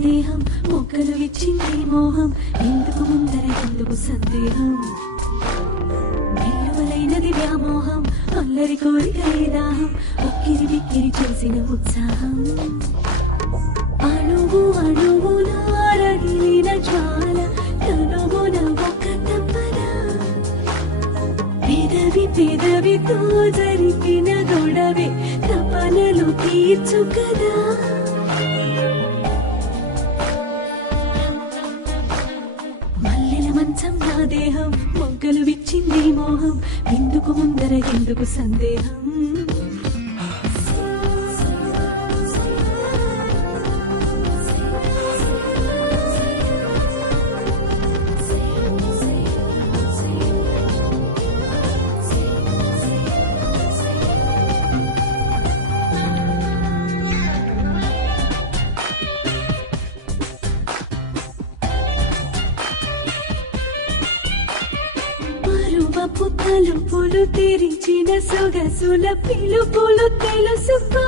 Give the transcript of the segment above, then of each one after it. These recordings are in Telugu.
దేహం మొక్కలు విచ్చింది మోహం ఎందుకు ముందర ఎందుకు సందేహం నిలువలైనది వ్యామోహం అల్లరి కోరిక దాహం ఉక్కిరి బిక్కిరి చేసిన ఉత్సాహం అణువు అణువున రగిలిన జ్వాల తనువున ఒక తపన పెదవి పెదవితో జరిపిన గొడవే తపనలు తీర్చు కదా మంచం నా దేహం మొగ్గలు విచ్చింది మోహం ఎందుకు ముందర ఎందుకు సందేహం తలుపులు తెరిచిన సొగసుల పిలుపులు తెలుసుకో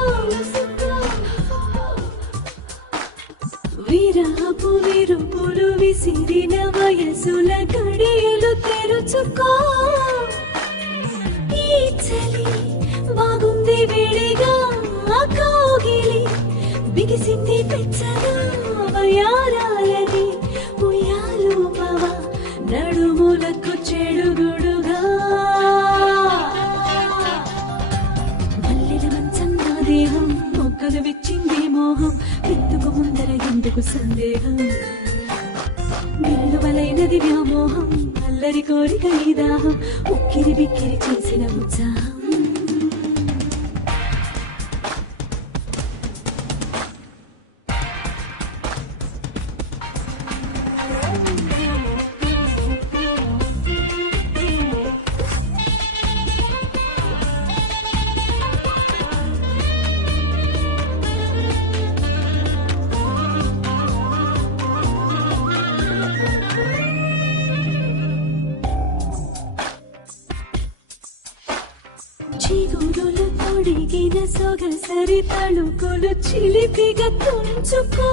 విరహపు విరుపులు విసిరిన వయసుల గడియలు తెరుచుకో ఈ చలి బాగుంది వేడిగా కోగిలి బిగిసింది పెచ్చగా వయారాలని ఉయ్యాలు పవ నడుములకు చెడుగుడుగా మల్లెల మంచం నా దేహం మొగ్గలు విచ్చింది మోహం ఎందుకు ముందర ఎందుకు సందేహం నిలువలైనది వ్యామోహం అల్లరి కోరిక ఈ దాహం ఉక్కిరి బిక్కిరి చేసిన ఉత్సాహం చిగురులు తొడిగిన సొగసరి తళుకులు చిలిపిగా తుంచుకో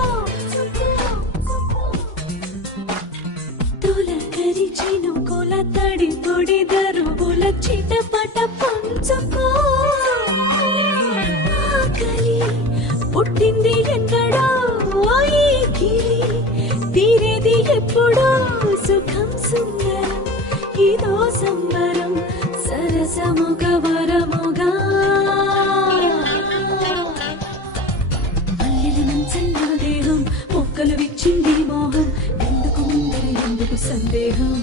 తొలకరి చినుకుల తడి పొడి దరువుల చిటపట పంచుకో ఆకలి పుట్టింది ఎక్కడో ఈ గిరి తీరేది ఎప్పుడో సుఖం సుందరం ఇదో సంబరం సరసముగ వరముగా మల్లెల మంచం నా దేహం మొక్కలు విచ్చింది మోహం ఎందుకు ముందర ఎందుకు సందేహం